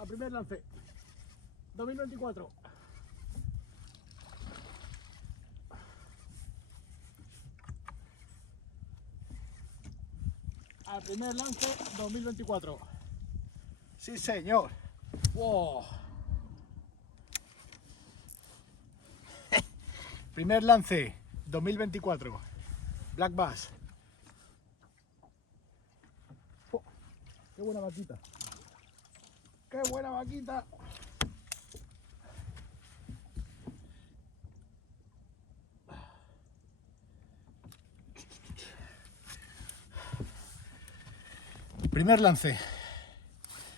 a primer lance. 2024. Al primer lance 2024. Sí, señor. Wow. Primer lance 2024. Black Bass. Oh, qué buena vaquita. Qué buena vaquita. Primer lance